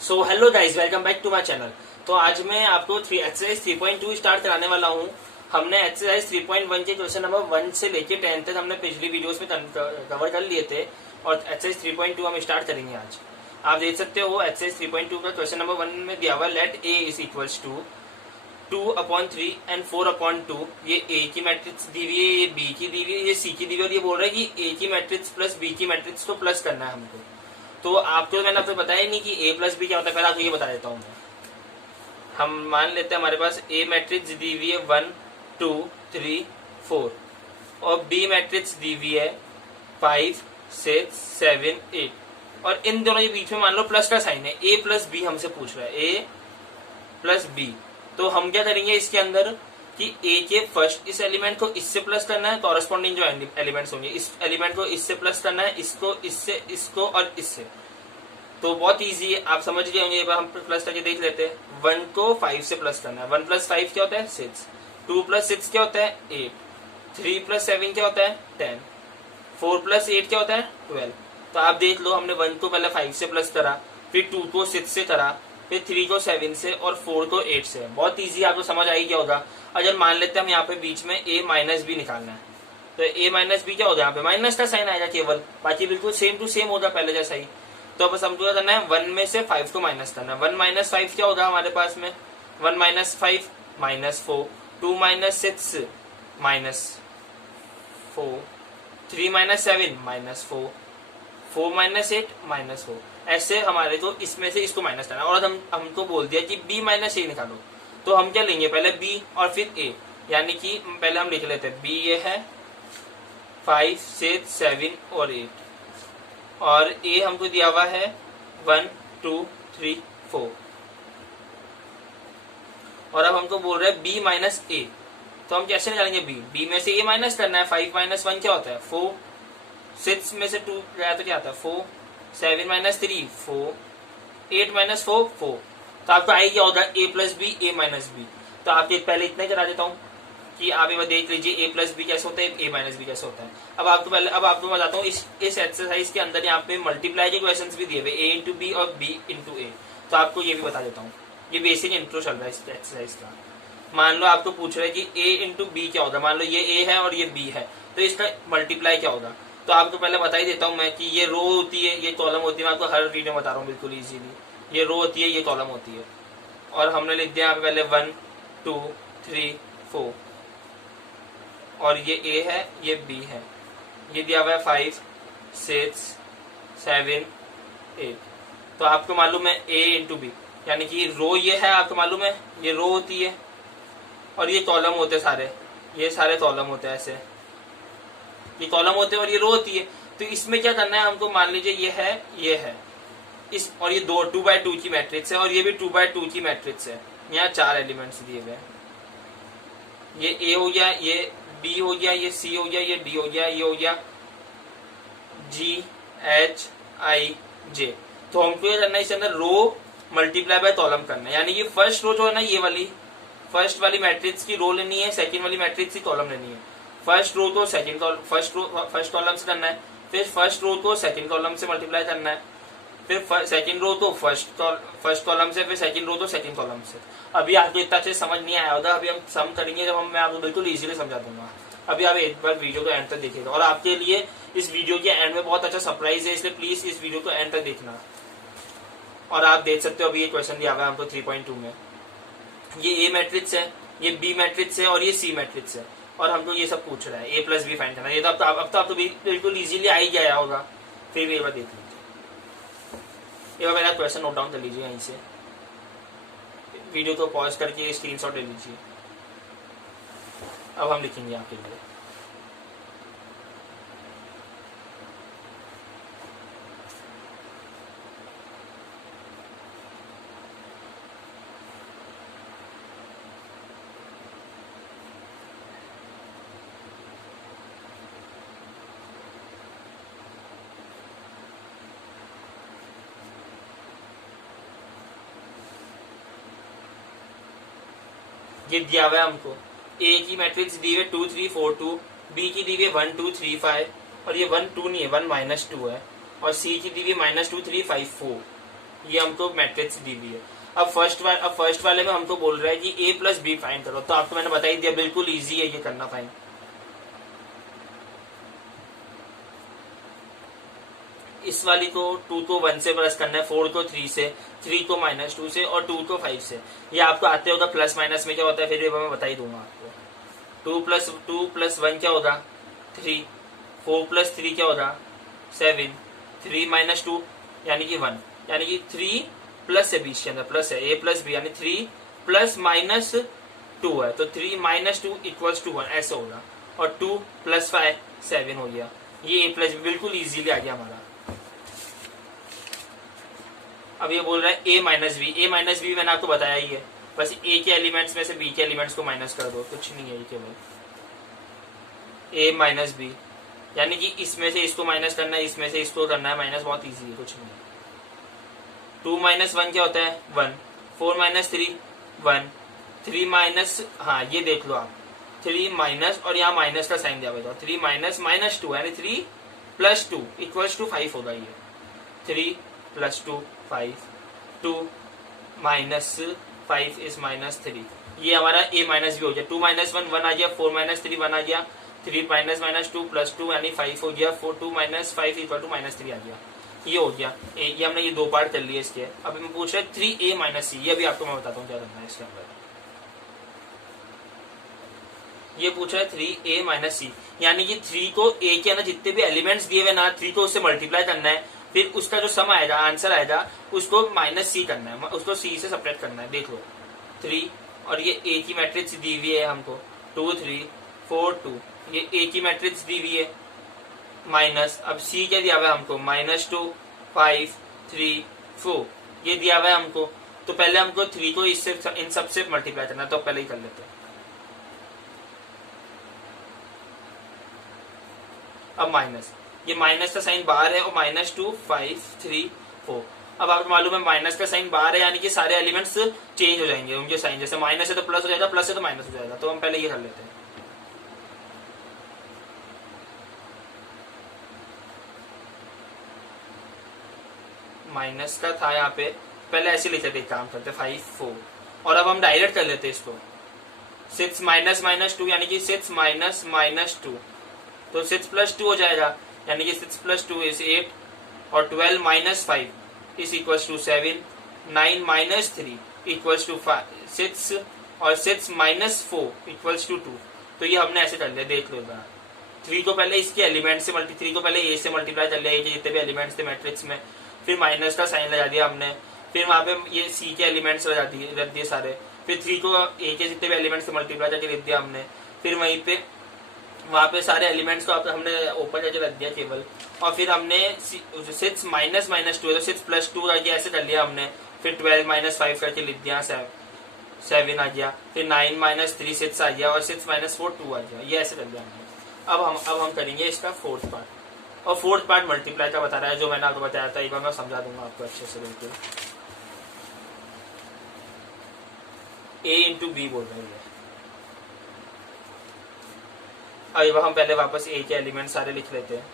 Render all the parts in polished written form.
So hello guys, welcome back to my channel. तो आज मैं आपको एक्सरसाइज 3.2 स्टार्ट कराने वाला हूँ। हमने एक्सरसाइज 3.1 के क्वेश्चन नंबर 1 से लेके 10 तक हमने पिछली वीडियोस में कवर कर लिए थे और एक्सरसाइज 3.2 हम स्टार्ट करेंगे आज। आप देख सकते हो एक्सरसाइज 3.2 का क्वेश्चन नंबर 1 में दिया हुआ let a is equals to 2/3 and 4/2। ये ए की मैट्रिक्स दी हुई है, ये बी की दी हुई है, ये सी की दी हुई है और ये बोल रहा है कि ए की मैट्रिक्स प्लस बी की मैट्रिक्स को प्लस करना है हमको। तो आपको मैंने आपको बताया नहीं कि ए प्लस बी क्या होता है, पहले आपको ये बता देता हूँ मैं। हम मान लेते हैं हमारे पास ए मैट्रिक्स दी हुई है 1 2 3 4 और बी मैट्रिक्स दी हुई है 5 6 7 8 और इन दोनों के बीच में मान लो प्लस का साइन है। ए प्लस बी हमसे पूछ रहा है, ए प्लस बी। तो हम क्या करेंगे इसके अंदर कि ए के फर्स्ट इस एलिमेंट को इससे प्लस करना है, कॉरेस्पॉन्डिंग जो एलिमेंट्स होंगे इस एलिमेंट को इससे प्लस करना है, इसको इससे, इसको और इससे। तो बहुत इजी है, आप समझ गए होंगे। हम प्लस करके देख लेते हैं। 1 को 5 से प्लस करना है। 1 + 5 क्या होता है 6, 2 + 6 क्या होता है 8, 3 + 7 क्या होता है 10, 4 + 8 क्या होता है 12। तो आप देख लो, हमने 1 को पहले 5 से प्लस करा, फिर 2 को 6 से करा, फिर 3 को 7 से और 4 को 8 से। बहुत इजी, आपको समझ आई क्या होगा। अगर मान लेते हैं हम यहाँ पे बीच में a माइनस बी निकालना है, तो a माइनस बी क्या होगा, यहाँ पे माइनस का साइन आएगा केवल, बाकी बिल्कुल सेम टू सेम होगा पहले जैसा ही। तो अब हमको क्या करना है, 1 में से 5 को माइनस करना है। 1 - 5 क्या होगा हमारे पास में, 1 - 5 -4, 2 - 6 -4, 3 - 7 -4, 4 - 8 -4। ऐसे हमारे को इसमें से इसको माइनस करना है। और हमको बोल दिया कि b - a निकालो, तो हम क्या लेंगे, पहले b और फिर a, यानी कि पहले हम लिख लेते हैं b ये है 5 6 7 और 8 और a हमको दिया हुआ है 1 2 3 4 और अब हमको बोल रहा है b - a। तो हम कैसे निकालेंगे b में से a माइनस करना है। 5 - 1 क्या होता है 4, 6 में से 2 गया तो क्या आता है 4, 7 - 3 4, 8 - 4 4। तो आपको आई क्या होगा a + b a - b। तो आपके पहले इतना करा देता हूँ कि आप एक बार देख लीजिए a + b कैसे होता है, a - b कैसे होता है। अब आपको बताता हूँ इस एक्सरसाइज के अंदर यहाँ पे मल्टीप्लाई के क्वेश्चंस भी दिए हुए a × b और b × a। तो आपको ये भी बता देता हूँ, ये बेसिक इंट्रो चल रहा है इस एक्सरसाइज का। मान लो आपको पूछ रहा है कि a × b क्या होगा। मान लो ये a है और ये b है, तो इसका मल्टीप्लाई क्या होगा। तो आपको पहले बता ही देता हूँ मैं कि ये रो होती है, ये कॉलम होती है। मैं आपको हर वीडियो में बता रहा हूँ बिल्कुल इजीली। ये रो होती है, ये कॉलम होती है। और हमने लिख दिया यहाँ पे पहले 1 2 3 4 और ये a है, ये b है, ये दिया हुआ है 5 6 7 8। तो आपको मालूम है a × b, यानी कि रो ये है, आपको मालूम है ये रो होती है और ये कॉलम होते हैं सारे, ये सारे कॉलम होते हैं ऐसे, ये कॉलम होते हैं और ये रो होती है। तो इसमें क्या करना है हमको, मान लीजिए ये है इस, और ये 2/2 की मैट्रिक्स है और ये भी 2/2 की मैट्रिक्स है। यहाँ 4 एलिमेंट्स दिए हुए हैं, ये a हो गया, ये b हो गया, ये c हो गया, ये d हो गया, ये हो गया g h i j। तो हमको ये करना है इसके अंदर रो मल्टीप्लाई बाय कॉलम करना है, यानी कि फर्स्ट रो जो है ना, ये वाली फर्स्ट वाली मैट्रिक्स की रो लेनी है, सेकंड वाली मैट्रिक्स की कॉलम लेनी है। फर्स्ट रो को फर्स्ट कॉलम से करना है, फिर फर्स्ट रो को सेकंड कॉलम से मल्टीप्लाई करना है, फिर सेकंड रो तो फर्स्ट कॉलम से, फिर सेकंड रो तो सेकंड कॉलम से। अभी आपको इतना अच्छे समझ नहीं आया होगा, अभी हम सम करेंगे जब मैं आपको बिल्कुल इजीली समझा दूंगा। अभी आप एक बार वीडियो को एंड तक देखिएगा और आपके लिए इस वीडियो के एंड में बहुत अच्छा सरप्राइज है, इसलिए प्लीज इस वीडियो को एंड तक देखना। और आप देख सकते हो अभी ये क्वेश्चन दिया हुआ है हमको 3.2 में, ये ए मैट्रिक्स है, ये बी मैट्रिक्स है और ये सी मैट्रिक्स है और हमको ये सब पूछ रहा है a + b फाइंड करना। ये तो अब तो आपको बिल्कुल इजीली आ ही गया होगा। फिर भी एक बार देख लीजिए, एक बार मेरा क्वेश्चन नोट डाउन कर लीजिए, यहीं से वीडियो को पॉज करके स्क्रीनशॉट ले लीजिए। अब हम लिखेंगे आपके लिए, ये दिया हुआ है हमको a की मैट्रिक्स दी हुई 2 3 4 2, b की दी हुई 1 2 3 5 और ये 1 2 नहीं है 1 - 2 है और c की दी हुई -2 3 5 4। ये हमको मैट्रिक्स दी हुई है। अब फर्स्ट वाले में हमको बोल रहा है कि ए प्लस बी फाइंड करो, तो आपको मैंने बता ही दिया, बिल्कुल इजी है ये करना फाइंड। इस वाली को 2 को 1 से प्लस करना है, 4 को 3 से, 3 को -2 से और 2 को 5 से। ये आपको आते होगा प्लस माइनस में क्या होता है, फिर ये मैं बता ही दूंगा आपको। 2 प्लस 1 क्या होगा 3, 4 प्लस 3 क्या होगा 7, 3 - 2 यानी कि 1, यानी कि 3 प्लस है, बीच के अंदर प्लस है, ए प्लस बी, यानी 3 प्लस -2 है, तो 3 - 2 = 1 ऐसे होगा। और 2 + 5 7 हो गया। ये ए प्लस बी बिल्कुल इजीली आ गया हमारा। अब ये बोल रहा है ए माइनस बी मैंने आपको बताया ही है, बस ए के एलिमेंट्स में से बी के एलिमेंट्स को माइनस कर दो, कुछ नहीं है ये केवल ए माइनस बी, यानी कि इसमें से इसको माइनस करना है, इसमें से इसको करना है माइनस, बहुत इजी है, कुछ नहीं। 2 - 1 क्या होता है 1, 4 - 3 1, 3 माइनस, हाँ ये देख लो आप, 3 माइनस और यहाँ माइनस का साइन दिया हुआ, 3 माइनस -2 यानी 3 + 2 = 5 होगा ये। 3 + 2 5, 2 - 5 is -3, ये हमारा a माइनस बी हो गया। 2 - 1 1 आ गया, 4 - 3 1 आ गया, 3 -2 + 2 यानी 5 हो गया, 2 - 5 = -3 आ गया, ये हो गया। ये हमने ये 2 पार्ट कर लिए इसके। अब मैं पूछ रहा है 3a - c, ये भी आपको मैं बताता हूँ क्या करना है इसके अंदर। ये पूछा है 3a - c, यानी कि 3 को a के अंदर जितने भी एलिमेंट्स दिए हुए ना, 3 को उससे मल्टीप्लाई करना है, फिर उसका जो सम आएगा, आंसर आएगा, उसको -c करना है, उसको c से सेपरेट करना है। देख लो 3 और ये a की मैट्रिक्स दी हुई है हमको 2 3 4 2, ये a की मैट्रिक्स दी हुई है माइनस, अब c क्या दिया हुआ है हमको -2 5 3 4, ये दिया हुआ है हमको। तो पहले हमको 3 को इससे इन सबसे मल्टीप्लाई करना है, तो पहले ही कर लेते हैं। अब माइनस, ये माइनस का साइन बाहर है और -2 5 3 4, अब आपको मालूम है माइनस का साइन बाहर है, यानी कि सारे एलिमेंट्स चेंज हो जाएंगे उनके साइन, जैसे माइनस है तो प्लस हो जाएगा, प्लस है तो माइनस हो जाएगा, तो हम पहले ये कर लेते हैं। माइनस का था यहाँ पे, पहले ऐसे लिखे थे, काम करते 5 4, और अब हम डायरेक्ट कर लेते इसको। 6 - -2 यानी कि 6 - -2, तो 6 + 2 हो जाएगा, यानी कि 6 + 2 is 8, और 12 - 5 is = 7, 9 - 3 = 6, और 6 - 4 = 2। तो ये हमने ऐसे कर लिया, देख लो जरा। 3 को पहले इसके एलिमेंट से 3 को पहले a से मल्टीप्लाई कर लिया, a के जितने भी एलिमेंट्स थे मैट्रिक्स में, फिर माइनस का साइन लगा दिया हमने, फिर वहां पे ये c के एलिमेंट्स रख दिए सारे, फिर 3 को a के जितने भी एलिमेंट्स से मल्टीप्लाई करके लिख दिया हमने, फिर वहीं पे वहां पे सारे एलिमेंट्स को हमने ओपन करके रख दिया केवल, और फिर हमने 6 - -2 तो 6 + 2 करके ऐसे कर लिया हमने, फिर 12 - 5 करके लिख दिया, 7 आ गया, फिर 9 - 3 6 आ गया, और 6 - 4 2 आ गया, ये ऐसे कर लिया हमने। अब हम करेंगे इसका 4th पार्ट, और 4th पार्ट मल्टीप्लाई का बता रहा है, जो मैंने आपको बताया था, एक बार मैं समझा दूंगा आपको अच्छे से बिल्कुल। a × b बोल रहे हैं। अब हम पहले वापस a के एलिमेंट सारे लिख लेते हैं।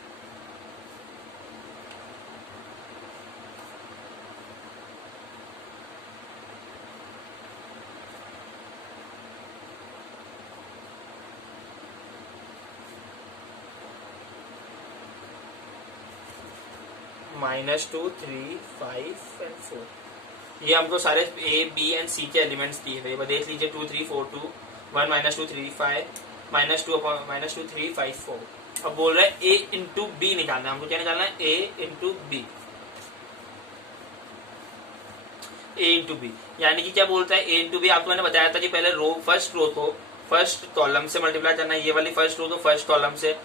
-2 3 5 and 4, ये हमको सारे a b एंड c के एलिमेंट्स दिए हुए, देख लीजिए 2 3 4 2 1 -2 3 5 -2 3 5 4। अब बोल रहा है a × b निकालना है हमको, क्या निकालना है a × b, a × b, यानी कि क्या बोलता है a × b, आपको मैंने बताया था कि पहले फर्स्ट रो को फर्स्ट कॉलम से मल्टीप्लाई करना है, ये वाली फर्स्ट रो को फर्स्ट कॉलम से,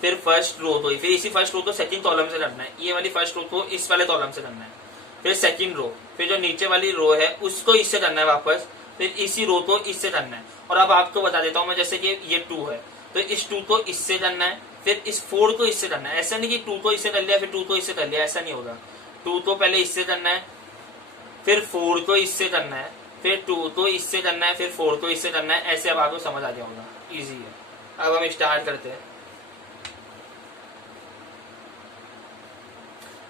फिर फर्स्ट रो को, फिर इसी फर्स्ट रो को सेकंड कॉलम से करना है, ये वाली फर्स्ट रो को इस वाले कॉलम से करना है, फिर सेकंड रो, फिर जो नीचे वाली रो है उसको इससे करना है वापस, फिर इसी रो को इससे करना है। और अब आपको बता देता हूं मैं, जैसे कि ये 2 है तो इस 2 को इससे करना है, फिर इस 4 को इससे करना है, ऐसा नहीं कि 2 को इससे कर लिया फिर 2 को इससे कर लिया, ऐसा नहीं होगा। 2 को पहले इससे करना है, फिर 4 को इससे करना है, फिर 2 को इससे करना है, फिर 4 को इससे करना है, ऐसे अब आपको समझ आ गया होगा, इजी है। अब हम स्टार्ट करते हैं।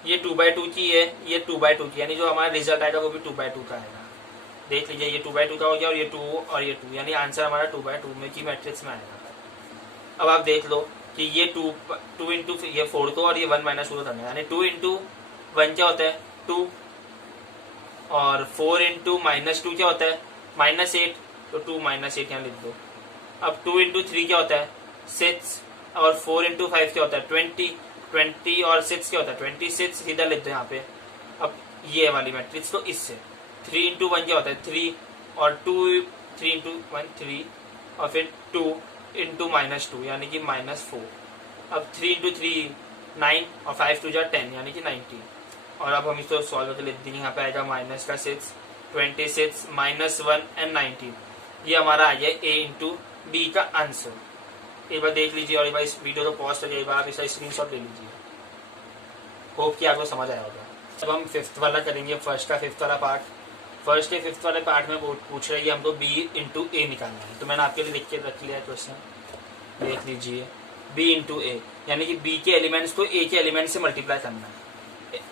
ये 2/2 की है, ये 2/2 की, यानी जो हमारा रिजल्ट आएगा वो भी 2/2 का आएगा। देख लीजिए ये 2/2 का हो गया और ये 2 और ये 2, यानी आंसर हमारा 2/2 में की मैट्रिक्स में आएगा। अब आप देख लो कि ये 2 इंटू ये 4 तो और ये 1 माइनस 2 करना है, यानी 2 इंटू 1 क्या होता है 2, और 4 इंटू -2 क्या होता है -8, तो 2 -8 यहाँ लिख दो। अब 2 इंटू 3 क्या होता है 6, और 4 इंटू 5 क्या होता है 20 और 6 क्या होता है 26, सीधा लिख दो यहाँ पे। अब ये वाली मैट्रिक्स, तो इससे 3 इंटू 1 क्या होता है 3, और 3 इंटू 1 3, और फिर 2 इंटू -2 यानी कि -4। अब 3 इंटू 3 9, और 5 2 10 यानी कि 90। और अब हम इसको सॉल्व करके लिख देंगे, यहाँ पे आएगा -6 26 -1 एंड 19। ये हमारा आ गया ए इंटू बी का आंसर। एक बार देख लीजिए और एक बार इस वीडियो को पॉज करिए, एक बार आप इसका स्क्रीनशॉट ले लीजिए। होप कि आपको समझ आया होगा। अब हम 5th वाला करेंगे, फर्स्ट का 5th वाला पार्ट। फर्स्ट के 5th वाले पार्ट में पूछ रही है हमको बी इंटू ए निकालना है, तो मैंने आपके लिए लिख के रख लिया है क्वेश्चन। देख लीजिए बी इंटू ए, यानी कि बी के एलिमेंट्स को ए के एलिमेंट से मल्टीप्लाई करना है।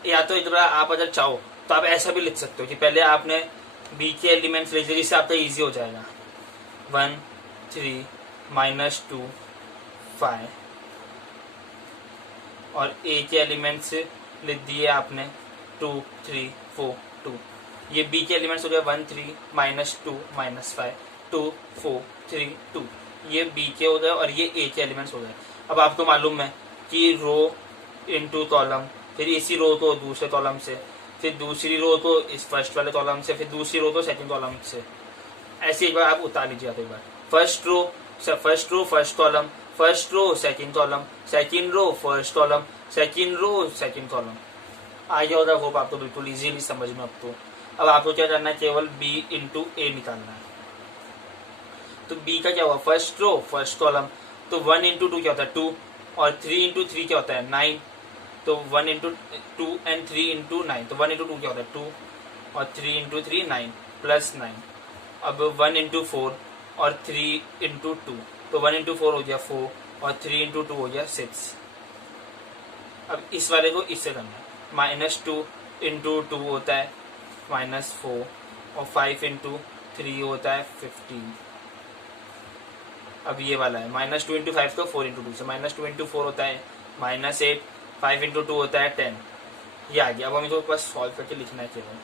या तो इधर आप अगर चाहो तो आप ऐसा भी लिख सकते हो कि पहले आपने बी के एलिमेंट्स लिख दिए, जिससे आपका इजी हो जाएगा। 1 3 -2 5, और ए के एलिमेंट्स लिख दिए आपने 2 3 4 2। ये बी के एलिमेंट्स हो गए 1 3 -2 -5 2 4 3 2, ये बी के हो गए और ये ए के एलिमेंट्स हो गए। अब आपको मालूम है कि रो इंटू कॉलम, फिर इसी रो को दूसरे कॉलम से, फिर दूसरी रो को इस फर्स्ट वाले कॉलम से, फिर दूसरी रो को सेकंड कॉलम से, ऐसे एक बार आप उतार लीजिए। एक बार first row first column, first row second column, second row first column, second row second column. आगे होगा, होप आपको बिल्कुल इजीली समझ में। अब आपको क्या करना है, केवल बी इंटू ए निकालना है। तो बी का क्या हुआ फर्स्ट रो फर्स्ट कॉलम, तो 1 इंटू 2 क्या होता है 2, और 3 इंटू 3 क्या होता है 9, तो 1 इंटू 2 एंड 3 इंटू 9, तो 1 इंटू 2 क्या होता है 2, और 3 इंटू 3 9 प्लस 9। अब 1 इंटू 4 और 3 इंटू 2, तो 1 इंटू 4 हो गया 4, और 3 इंटू 2 हो गया 6। अब इस वाले को इससे करना है, -2 इंटू 2 होता है -4, और 5 इंटू 3 होता है 15। अब ये वाला है -2 इंटू 5 तो 4 इंटू 2 से, -2 इंटू 4 होता है -8, 5 इंटू 2 होता है 10। ये आ गया। अब हमें इसको बस सॉल्व करके लिखना है केवल।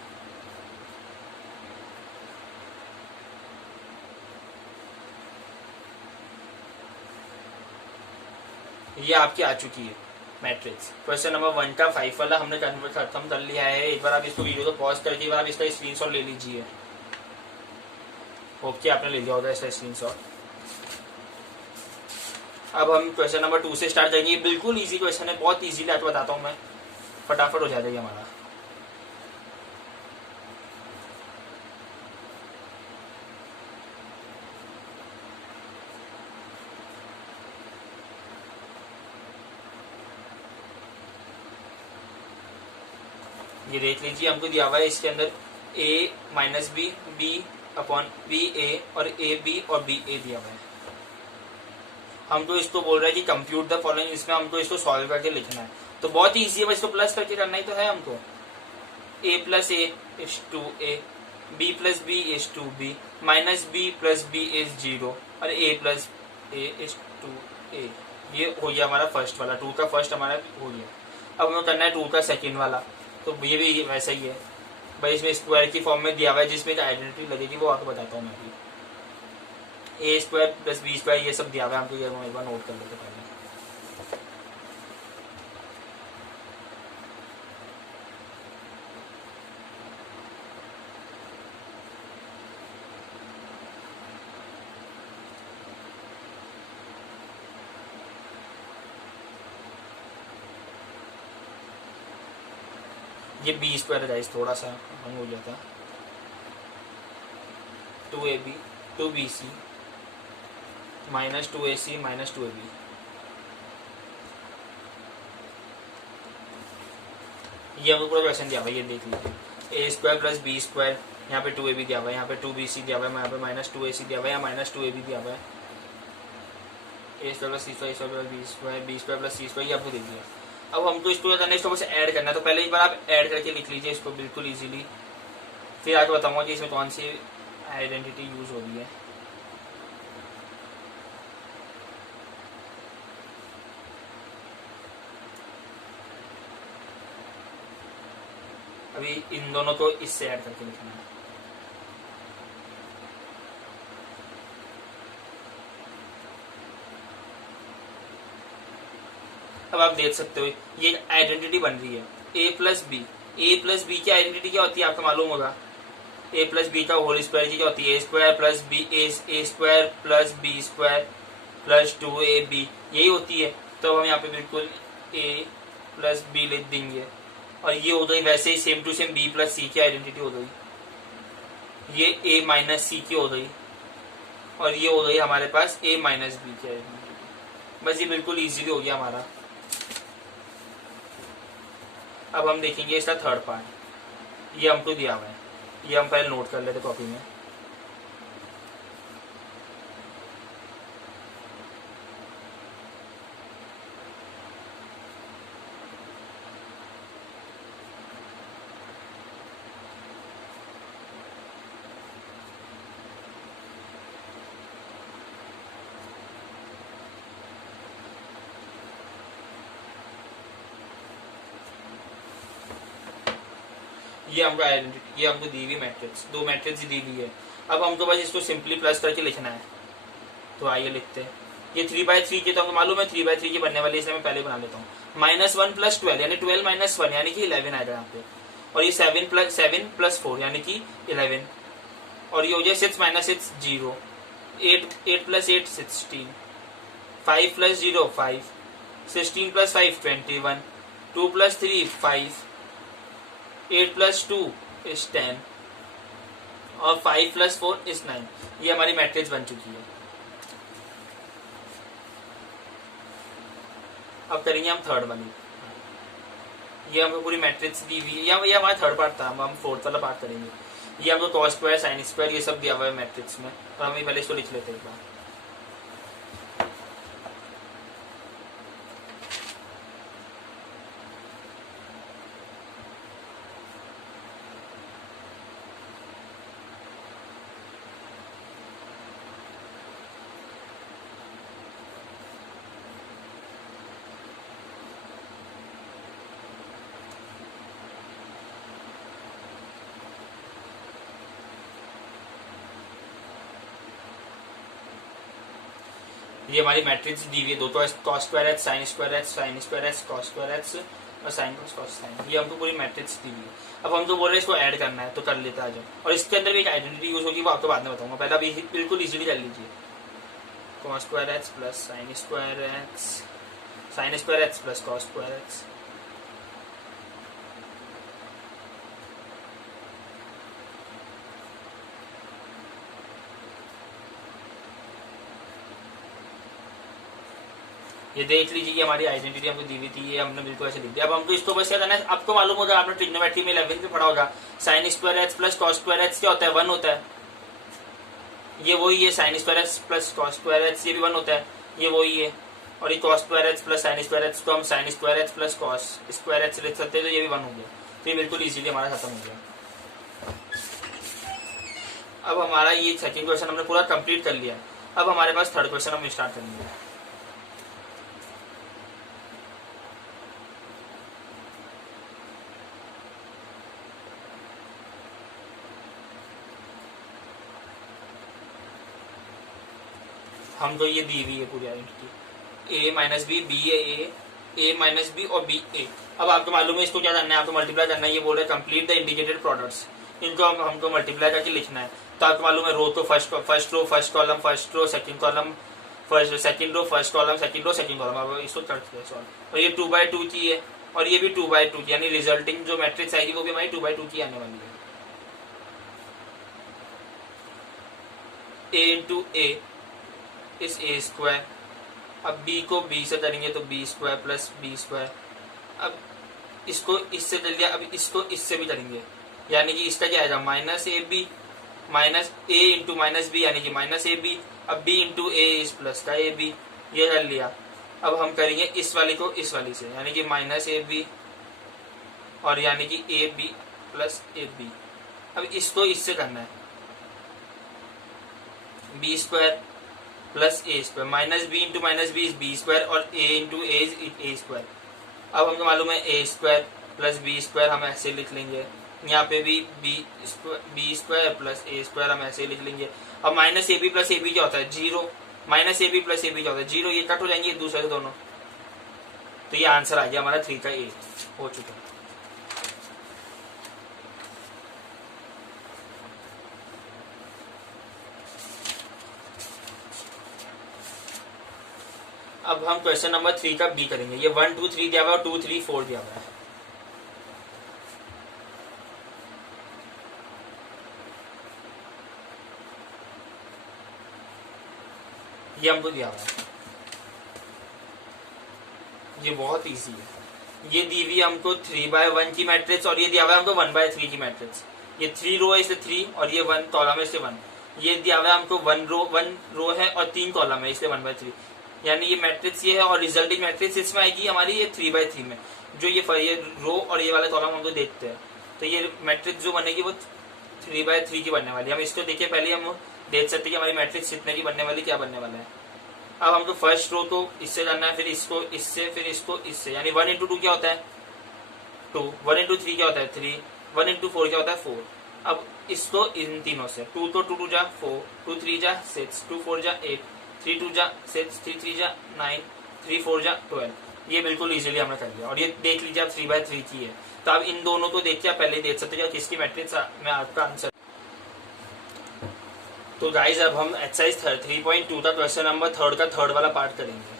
ये आपकी आ चुकी है मैट्रिक्स। क्वेश्चन नंबर 1 का 5 वाला हमने खत्म कर लिया है। एक बार आप इसको वीडियो को पॉज करके एक बार आप इसका स्क्रीनशॉट ले लीजिए। होप कि आपने ले लिया होगा इसका स्क्रीनशॉट। अब हम क्वेश्चन नंबर 2 से स्टार्ट करेंगे। बिल्कुल इजी क्वेश्चन है, बहुत इजीली आपको बताता हूँ मैं, फटाफट हो जाएगा हमारा। ये देख लीजिए, हमको दिया हुआ है इसके अंदर a minus B, B upon B A, और ए बी और बी ए दिया हुआ है। हम तो इसको बोल रहे हैं कि कंप्यूट द फॉलोइंग, इसमें हमको इसको सॉल्व करके लिखना है। तो बहुत ईजी है, बस इसको प्लस करके करना ही तो है हमको। a plus a is 2a, b plus b is 2b, minus b plus b is 0, और a plus a is 2a। ये हो गया हमारा फर्स्ट वाला, 2 का फर्स्ट हमारा हो गया। अब हमें करना है 2 का सेकेंड वाला, तो ये भी वैसा ही है भाई। इसमें स्क्वायर की फॉर्म में दिया हुआ है, जिसमें एक आइडेंटिटी लगेगी वो आपको बताता हूँ मैं भी। ए स्क्वायर प्लस बी स्क्वायर ये सब दिया हुआ है हमको, ये एक बार नोट कर लेते पहले। ये बी स्क्वायर है गाइस, थोड़ा सा भंग हो गया था। 2ab 2bc minus 2ac minus 2ab। ये हमको पूरा क्वेश्चन दिया हुआ है, ये देख लीजिए। ए स्क्वायर प्लस बी स्क्वायर, यहाँ पे 2ab दिया हुआ है, यहाँ पे 2bc दिया हुआ है, यहाँ पे माइनस 2ac दिया हुआ है, यहाँ माइनस 2ab दिया हुआ है। A square plus C square plus B square, B square plus C square, ये आपको दे दिया। अब हमको इसको क्या करना है, इसको बस ऐड करना है। तो पहले एक बार आप ऐड करके लिख लीजिए इसको बिल्कुल इजीली, फिर आगे बताऊंगा कि इसमें कौन सी आइडेंटिटी यूज हो रही है। अभी इन दोनों को इससे ऐड करके लिखना है। अब आप देख सकते हो ये आइडेंटिटी बन रही है A plus B. A plus B की आइडेंटिटी क्या होती है आपको मालूम होगा, ए प्लस बी का होल स्क्वायर की क्या होती है, A square plus B, A square plus B square plus 2ab, यही होती है। तो हम यहाँ पे बिल्कुल ए प्लस बी लिख देंगे और ये हो गई वैसे ही same to same B plus C की आइडेंटिटी हो गई, ये ए माइनस सी की हो गई और ये हो गई हमारे पास ए माइनस बी की आइडेंटिटी। बस ये बिल्कुल इजीली हो गया हमारा। अब हम देखेंगे इसका थर्ड पार्ट, ये हमको दिया हुआ है, ये हम पहले नोट कर लेते कॉपी में। ये हमको आइडेंटिटी, ये हमको दी हुई मैट्रिक्स, दो मैट्रिक्स दी हुई है। अब हमको बस इसको सिंपली प्लस करके लिखना है। तो आइए लिखते हैं, ये 3/3 की तो हमको मालूम है 3/3 की बनने वाली, इसे मैं पहले बना लेता हूँ। -1 + 12 यानी 12 - 1 यानी कि 11 आएगा यहाँ पे, और ये 7 + 4 यानी कि 11, और ये हो जाए 6 - 6 0, 8 + 8 16, 5 + 0 5, 16 + 5 21, 2 + 3 5, 8 + 2 is 10 और 5 + 4 is 9। ये हमारी मैट्रिक्स बन चुकी है। अब करेंगे हम थर्ड वाली, ये हमको पूरी मैट्रिक्स दी हुई है, ये हमारा थर्ड पार्ट था, हम फोर्थ वाला पार्ट करेंगे। ये हमको कॉस स्क्वायर साइन स्क्वायर ये सब दिया हुआ है मैट्रिक्स में, और हम पहले इसको लिख लेते हैं एक बार। ये हमारी मैट्रिक्स दी हुई है, दो तो cos square h sine square h sine square H cos square H और साइन कॉस कॉस साइन, ये हमको पूरी मैट्रिक्स दी हुई है। अब हम तो बोल रहे हैं इसको ऐड करना है, तो कर लेते हैं आज। और इसके अंदर भी एक आइडेंटिटी यूज होगी, वो आपको बाद में बताऊंगा, पहले अभी बिल्कुल इजीली कर लीजिए। Cos square H plus sine square H plus cos square H. ये देख लीजिए, ये हमारी आइडेंटिटी हमको दी हुई थी, ये हमने बिल्कुल ऐसे लिख दिया। अब हमको इसको बस क्या करना है, आपको मालूम होगा, आपने ट्रिग्नोमेट्री में 11th में पढ़ा होगा, sine square H plus cos square H क्या होता है, 1 होता है। ये वही है, sine square H plus cos square H ये भी 1 होता है, ये वही है। और ये cos square H plus sine square H, तो हम sine square H plus cos square H लिख सकते हैं, तो ये भी 1 हो गया। तो ये बिल्कुल इजीली हमारा खत्म हो गया। अब हमारा ये सेकंड क्वेश्चन हमने पूरा कंप्लीट कर लिया। अब हमारे पास थर्ड क्वेश्चन हम स्टार्ट करेंगे। हम तो ये दी हुई है पूरी आइडेंटिटी, ए माइनस बी, बी ए माइनस बी और बी ए। अब आपको मालूम है इसको क्या करना है, आपको मल्टीप्लाई करना है। ये बोल रहे कंप्लीट द इंडिकेटेड प्रोडक्ट्स, इनको हमको मल्टीप्लाई करके लिखना है। तो आपको मालूम है रो तो first row first column first row second column first second row first column second row second column. अब इसको करते हैं सॉल्व। और ये 2/2 की है और ये भी 2/2 की, यानी रिजल्टिंग जो मैट्रिक्स आएगी वो भी हमारी 2/2 की आने वाली है। ए into a is a square. अब बी को बी से करेंगे तो b square plus B square. अब इसको इससे कर लिया, अब इसको इससे भी करेंगे, यानी कि इसका क्या आएगा, minus A b minus a into minus b यानी कि माइनस ए बी। अब b into A is plus का ए बी, ये कर लिया। अब हम करेंगे इस वाली को इस वाली से, यानी कि माइनस ए बी और यानी कि A B plus A B. अब इसको इससे करना है, B square plus A square, minus B into minus B is B square और A into A is A square. अब हमको मालूम है A square plus B square, हम ऐसे लिख लेंगे। यहाँ पे भी B square plus A square हम ऐसे लिख लेंगे। अब minus A B plus A B क्या होता है, zero. Minus A B plus A B क्या होता है, जीरो। ये कट हो जाएंगे एक दूसरे से दोनों। तो ये आंसर आ गया हमारा 3 का ए हो चुका है। अब हम क्वेश्चन नंबर 3 का बी करेंगे। ये 1 2 3 दिया हुआ है, 2 3 4 दिया हुआ है। ये हमको दिया हुआ है, ये बहुत इजी है। ये दी हुई हमको 3/1 की मैट्रिक्स और ये दिया हुआ है हमको 1/3 की मैट्रिक्स। ये 3 रो है इसलिए 3 और ये 1 कॉलम है इसलिए 1। ये दिया हुआ है हमको 1 रो है और 3 कॉलम है इसलिए 1/3। यानी ये मैट्रिक्स ये है और रिजल्टिंग मैट्रिक्स इसमें आएगी हमारी ये 3/3 में। जो ये रो और ये वाले कॉलम हम लोग देखते हैं, तो ये मैट्रिक्स जो बनेगी वो 3/3 की बनने वाली है। हम इसको देखिए पहले हम देख सकते हैं कि हमारी मैट्रिक्स कितने की बनने वाली, क्या बनने वाला है। अब हमको फर्स्ट रो तो इससे करना है, फिर इसको इससे, फिर इसको इससे, यानी 1 इंटू 2 क्या होता है 2, 1 इंटू 3 क्या होता है 3, 1 इंटू 4 क्या होता है 4। अब इसको इन तीनों से 2 तो 2 2 जा 4, 2 3 जा 6, 2 4 जा 8, 3 2 जा 6, 3 3 जा 9, 3 4 जा 12। ये बिल्कुल इजीली हमने कर लिया। और ये देख लीजिए आप 3/3 की है, तो आप इन दोनों को देखिए आप पहले देख सकते हो किसकी मैट्रिक्स में आपका आंसर। तो गाइज अब हम एक्सरसाइज 3.2 का क्वेश्चन नंबर 3 का थर्ड वाला पार्ट करेंगे।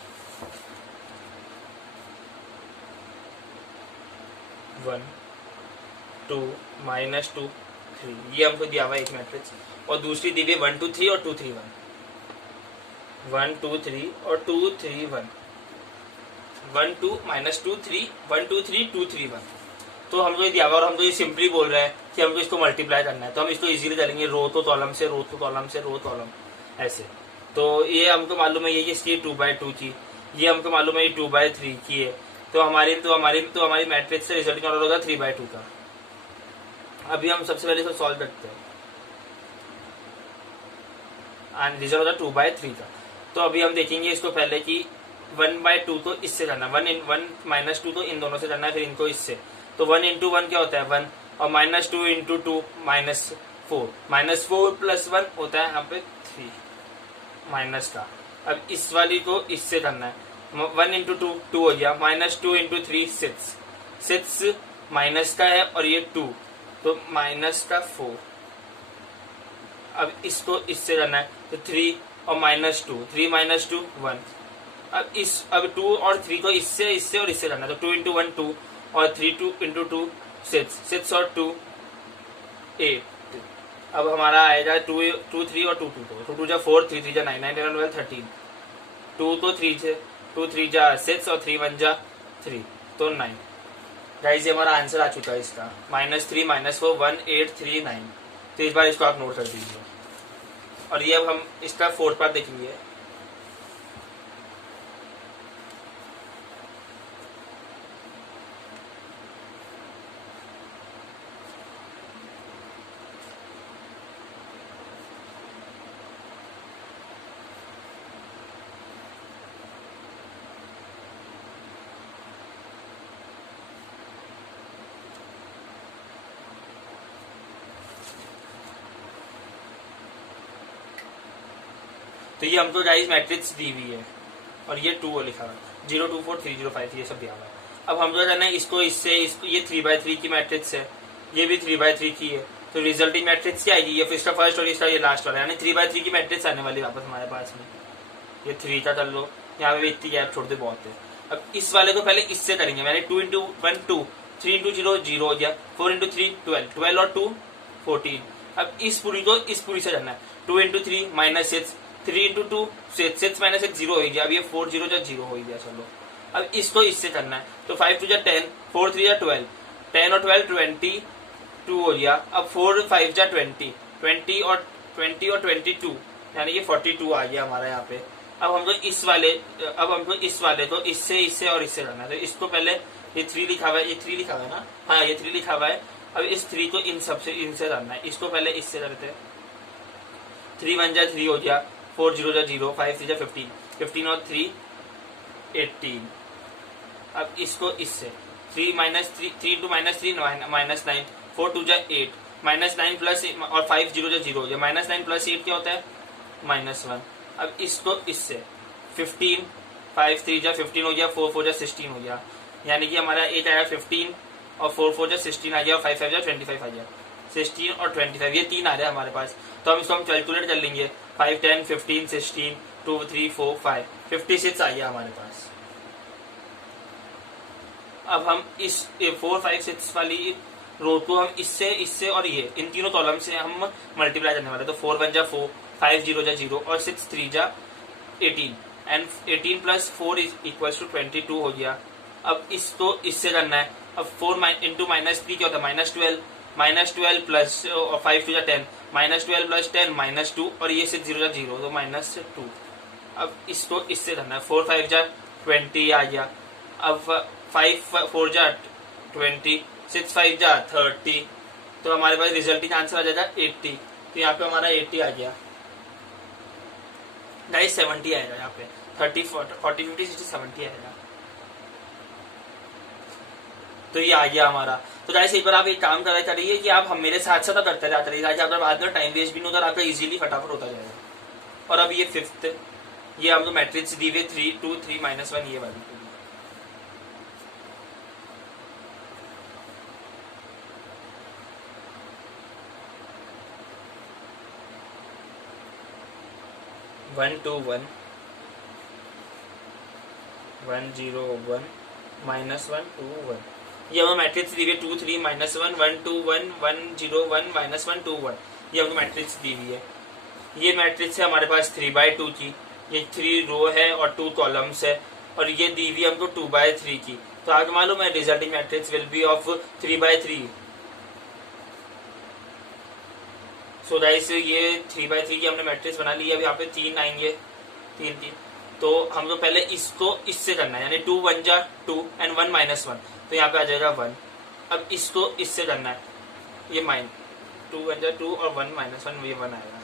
1 2 -2 3 ये हमको दिया हुआ है एक मैट्रिक्स, और दूसरी दी हुई 1 2 3 और 2 3 1, 1 2 3 और 2 3 1, 1 2 -2 3 1 2 3 2 3 1। तो हमको ये दिया हुआ और हमको ये सिंपली बोल रहा है कि हमको इसको मल्टीप्लाई करना है, तो हम इसको इजीली करेंगे रो तो कॉलम से, रो तो कॉलम से, रो कॉलम ऐसे। तो ये हमको मालूम है ये इसकी 2/2 की, ये हमको मालूम है ये 2/3 की है। तो हमारी मैट्रिक्स से रिजल्ट क्या होगा 3/2 का। अभी हम सबसे पहले इसको सॉल्व करते हैं, रिजल्ट होगा 2/3 का। तो अभी हम देखेंगे इसको पहले कि 1/2 तो इससे करना, 1 -2 तो इन दोनों से करना है, फिर इनको इससे। तो 1 इंटू 1 क्या होता है 1, और -2 इंटू 2 -4, -4 + 1 होता है यहाँ पे 3 माइनस का। अब इस वाली को इससे करना है, 1 इंटू 2 2 हो गया, -2 इंटू 3 6, 6 माइनस का है और ये 2 तो -4। अब इसको इससे करना है तो 3 और -2, 3 -2 1। अब 2 और 3 को इससे और इससे करना है, तो 2 इंटू 1 2 और 3 2 इंटू 2 6, 6 और 2 8। अब हमारा आएगा 2 3 और 2 2 2 2 जा 4, 3 3 जा 9, 9 11 12 13, 2 तो 3 से 2 3 जा 6 और 3 1 जा 3 तो 9। गाइस ये हमारा आंसर आ चुका है इसका, -3 -4 1 8 3 9। तो इस बार इसको आप नोट कर दीजिए। और ये अब हम इसका फोर्थ पार्ट देखेंगे। तो ये हमको गाइस मैट्रिक्स दी हुई है और ये 2 लिखा हुआ है, 0 2 4 3 0 5 ये सब दिया हुआ है। अब हमको करना है इसको इससे, इसको ये 3/3 की मैट्रिक्स है, ये भी 3/3 की है। तो रिजल्टिंग मैट्रिक्स क्या आएगी, ये इसका फर्स्ट और इसका ये लास्ट वाला, यानी 3/3 की मैट्रिक्स आने वाली वापस हमारे पास में। ये 3 का कर लो, यहाँ पे इतनी गैप छोड़ दे बहुत है। अब इस वाले को पहले इससे करेंगे, मैंने 2 इंटू 1 2, 3 इंटू 0 0 हो गया, 4 इंटू 3 12, 12 और 2 14। अब इस पूरी को इस पूरी से करना है, 2 इंटू 3 -6, 3 इंटू 2 6, 6 - 1 0 हो गया। अब ये 4 0 जा 0 हो गया। चलो अब इसको इससे करना है, तो 5 2 जा 10, 4 3 जा 12, 10 और 12 22 हो गया। अब 4 5 जा 20, 20 और 22 यानी कि 42 आ गया हमारा यहाँ पे। अब हमको इस वाले तो इससे और इससे करना है। तो इसको पहले ये 3 लिखा हुआ है, ये 3 लिखा हुआ है ना, हाँ ये 3 लिखा हुआ है। अब इस 3 को इनसे करना है। इसको पहले इससे करते हैं। 3 1 जा 3 हो गया, 4 0 जा 0, 5 3 जा 15, 15 और 3 18। अब इसको इससे 3 इंटू -3 -9, 4 2 जा 8, -9 प्लस और 5 0 जा 0 हो गया, -9 प्लस 8 क्या होता है -1। अब इसको इससे 15, 5 3 जा 15 हो गया, 4 4 जा 16 हो गया, यानी कि हमारा 8 आया 15 और 4 4 जा 16 आ गया और 5 5 जा 25 आ गया। 16 और 25 ये 3 आ रहे हैं हमारे पास। तो हम इसको हम कैलकुलेट कर लेंगे। 5 10 15 16 2 3 4 5 56 आ गया हमारे पास। अब हम इस 4 5 6 वाली रो को हम इससे और ये इन तीनों कॉलम से हम मल्टीप्लाई करने वाले। तो 4 1 जा 4, 5 0 जा 0 और 6 3 जा 18 and 18 plus 4 is equals to 22 हो गया। अब इसको इससे करना है। अब 4 इंटू -3 क्या होता है -12, -12 प्लस 5 2 जा 10, -12 प्लस 10 -2 और ये 6 0 जा 0 तो -2। अब इसको इससे करना है। 4 5 जा 20 आ गया। अब 5 4 जा 20, 6 5 जा 30, तो हमारे पास रिजल्टिंग आंसर आ जाएगा 80। तो यहाँ पे हमारा 80 आ गया गाइस, 70 आएगा यहाँ पे। 30 40 50 60 70 आएगा। तो ये आ गया हमारा। तो गाइस एक बार आप एक काम करिए कि आप हम मेरे साथ साथ करते जाते रहिए, ताकि आपका बाद में टाइम वेस्ट भी नहीं होता, आपका इजीली फटाफट होता जाएगा। और अब ये 5th, ये हमको मैट्रिक्स दी हुई 3 2 3 -1 ये वाली। 1 2 1 1 0 1 -1 2 1, ये हमें मैट्रिक्स दी हुई है 2 3 -1 1 2 1 1 0 1 -1 2 1, ये हमको मैट्रिक्स दी हुई है। ये मैट्रिक्स है हमारे पास 3/2 की, ये 3 रो है और 2 कॉलम्स है, और ये दी हुई हमको 2/3 की। तो आपको मालूम है resulting matrix will be of 3/3। So guys ये 3/3 की हमने मैट्रिक्स बना ली है। अब यहाँ पे 3 आएंगे, 3 3, तो हमको पहले इसको इससे करना है, यानी 2 1 जा 2 एंड 1 -1, तो यहाँ पे आ जाएगा 1। अब इसको इससे करना है, ये 2 1 जा 2 और 1 -1 ये 1 आएगा,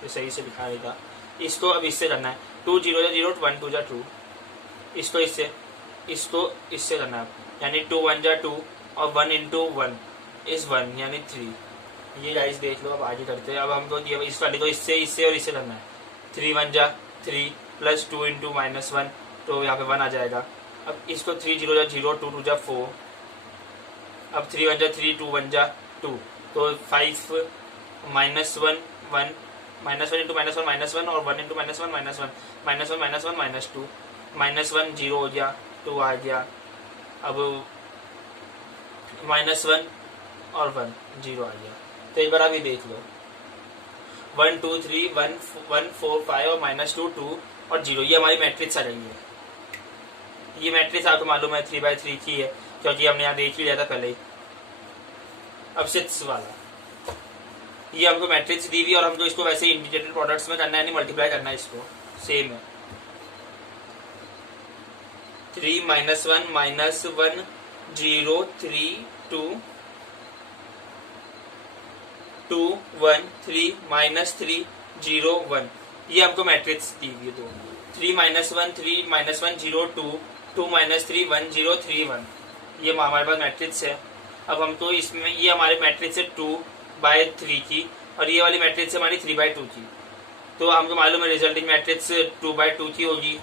तो सही से दिखा नहीं था। इसको अब इससे करना है 2 0 जा 0 1 2 जा 2, इसको इससे करना है, यानी 2 1 जा 2 और 1 इंटू 1 इज 1 यानी 3। ये गाइस देख लो। अब आगे करते हैं। अब हमको ये इस वाली को इससे और इससे करना है। 3 1 जा 3 प्लस 2 इंटू -1, तो यहाँ पे 1 आ जाएगा। अब इसको 3 0 जा 0 2 2 जा 4, अब 3 1 जा 3 2 1 जा 2, तो 5 -1 1 -1 इंटू -1 -1 और 1 इंटू -1 -1 -1 -2 -1 0 हो गया, 2 आ गया। अब -1 और 1 0 आ गया। तो एक बार आप ये देख लो, 1 2 3 1 1 4 5 और -2 2 और 0, ये हमारी मैट्रिक्स आ रही है। ये मैट्रिक्स आपको मालूम है 3/3 की है, क्योंकि हमने यहाँ देख ही लिया था पहले ही। अब 6 वाला, ये हमको मैट्रिक्स दी हुई और हमको इसको वैसे इंटीग्रेटेड प्रोडक्ट्स में करना है, नहीं मल्टीप्लाई करना है, इसको सेम है। 3 -1 -1 0 3 2 2 1 3 -3 0 1, ये हमको मैट्रिक्स दी हुई है। दो 3 -1 3 -1 0 2 2 -3 1 0 3 1, ये हमारे पास मैट्रिक्स है। अब हमको इसमें ये हमारे मैट्रिक्स है 2/3 की, और ये वाली मैट्रिक्स है हमारी 3/2 की। तो हमको मालूम है रिजल्टिंग मैट्रिक्स 2/2 की होगी।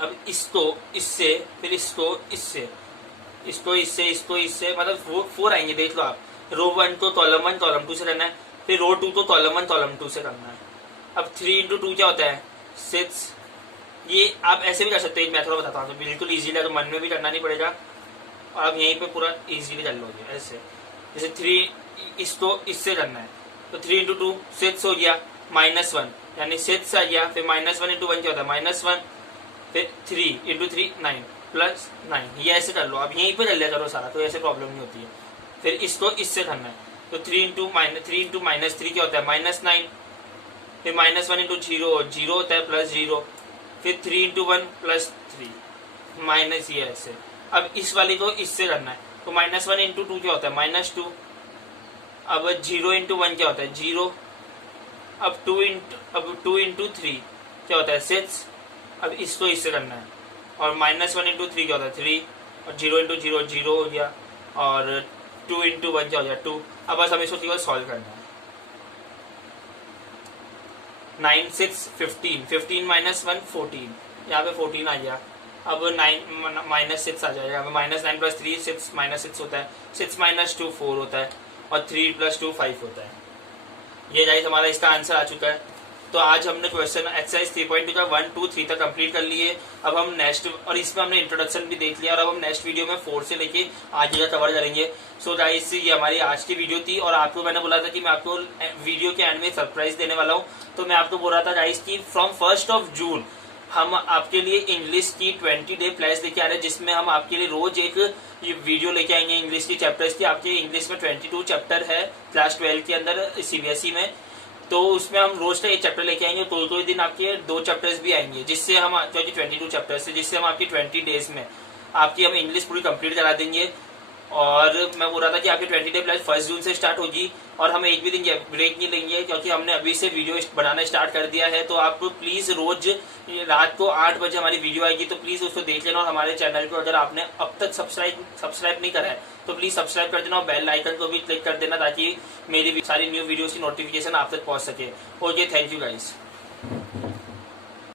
अब इसको इससे, फिर इसको इससे, मतलब 4 आएंगे। देख लो आप, रो 1 को कॉलम 1 कॉलम 2 से करना है, फिर रो 2 को कॉलम 1 कॉलम 2 से करना है। अब 3 इंटू 2 क्या होता है 6। ये आप ऐसे भी कर सकते हो, एक मेथड बताता हूँ, तो बिल्कुल इजीली है, तो मन में भी करना नहीं पड़ेगा, और आप यहीं पे पूरा इजीली कर लोगे। ऐसे जैसे 3 इसको इससे करना है, तो 3 इंटू 2 6 हो गया, -1 यानी 6 आ गया, फिर -1 इंटू 1 क्या होता है -1, फिर 3 इंटू 3 9 प्लस 9, ये ऐसे कर लो। अब यहीं पे कर लिया करो सारा, तो ऐसे प्रॉब्लम नहीं होती है। फिर इसको इससे करना है, तो 3 माइनस 3 क्या होता है -9, फिर -1 इंटू 0 होता है +0, फिर 3 इंटू 1 +3 माइनस ये ऐसे। अब इस वाले को इससे करना है, तो -1 इंटू 2 क्या होता है -2। अब 0 इंटू 1 क्या होता है 0। अब 2 इंटू 3 क्या होता है 6। अब इसको इससे करना है, और -1 इंटू 3 क्या होता है 3, और 0 इंटू 0 0 हो गया, और 2 इंटू 1 क्या हो गया 2। अब बस हमें इसको केवल सॉल्व करना है। 9 6 15, 15 माइनस 1 14, यहाँ पे 14 आ गया। अब 9 -6 आ जाएगा, -9 + 3 6 -6 होता है, 6 - 2 4 होता है, और 3 + 2 5 होता है। ये गाइस हमारा इसका आंसर आ चुका है। तो आज हमने क्वेश्चन एक्सरसाइज 3.2 का 1 2 3 तक कंप्लीट कर लिए। अब हम नेक्स्ट, और इसमें हमने इंट्रोडक्शन भी देख लिया, और अब हम नेक्स्ट वीडियो में 4 से लेके आगे का कवर करेंगे। सो गाइस ये हमारी आज की वीडियो थी, और आपको मैंने बोला था कि मैं आपको वीडियो के एंड में सरप्राइज देने वाला हूँ। तो मैं आपको बोल रहा था गाइस कि फ्रॉम 1 जून हम आपके लिए इंग्लिश की 20 डे प्लेस लेके आ रहे हैं, जिसमें हम आपके लिए रोज एक वीडियो लेके आएंगे इंग्लिश की चैप्टर्स की। आपके इंग्लिश में 22 चैप्टर है क्लास 12 के अंदर CBSE में, तो उसमें हम रोज का एक चैप्टर लेके आएंगे। तो दिन आपके 2 चैप्टर्स भी आएंगे, जिससे हम जो कि 22 चैप्टर्स है, जिससे हम आपकी 20 डेज में आपकी हम इंग्लिश पूरी कंप्लीट करा देंगे। और मैं बोल रहा था कि आपकी 20 डे प्लस 1 जून से स्टार्ट होगी, और हम एक भी दिन ब्रेक नहीं लेंगे, क्योंकि हमने अभी से वीडियो बनाना स्टार्ट कर दिया है। तो आप प्लीज रोज रात को 8 बजे हमारी वीडियो आएगी, तो प्लीज उसको देख लेना। और हमारे चैनल को अगर आपने अब तक सब्सक्राइब नहीं करा है तो प्लीज सब्सक्राइब कर देना, और बेल आइकन को भी क्लिक कर देना, ताकि मेरी सारी न्यू वीडियोस की नोटिफिकेशन आप तक पहुंच सके। Okay, thank you guys.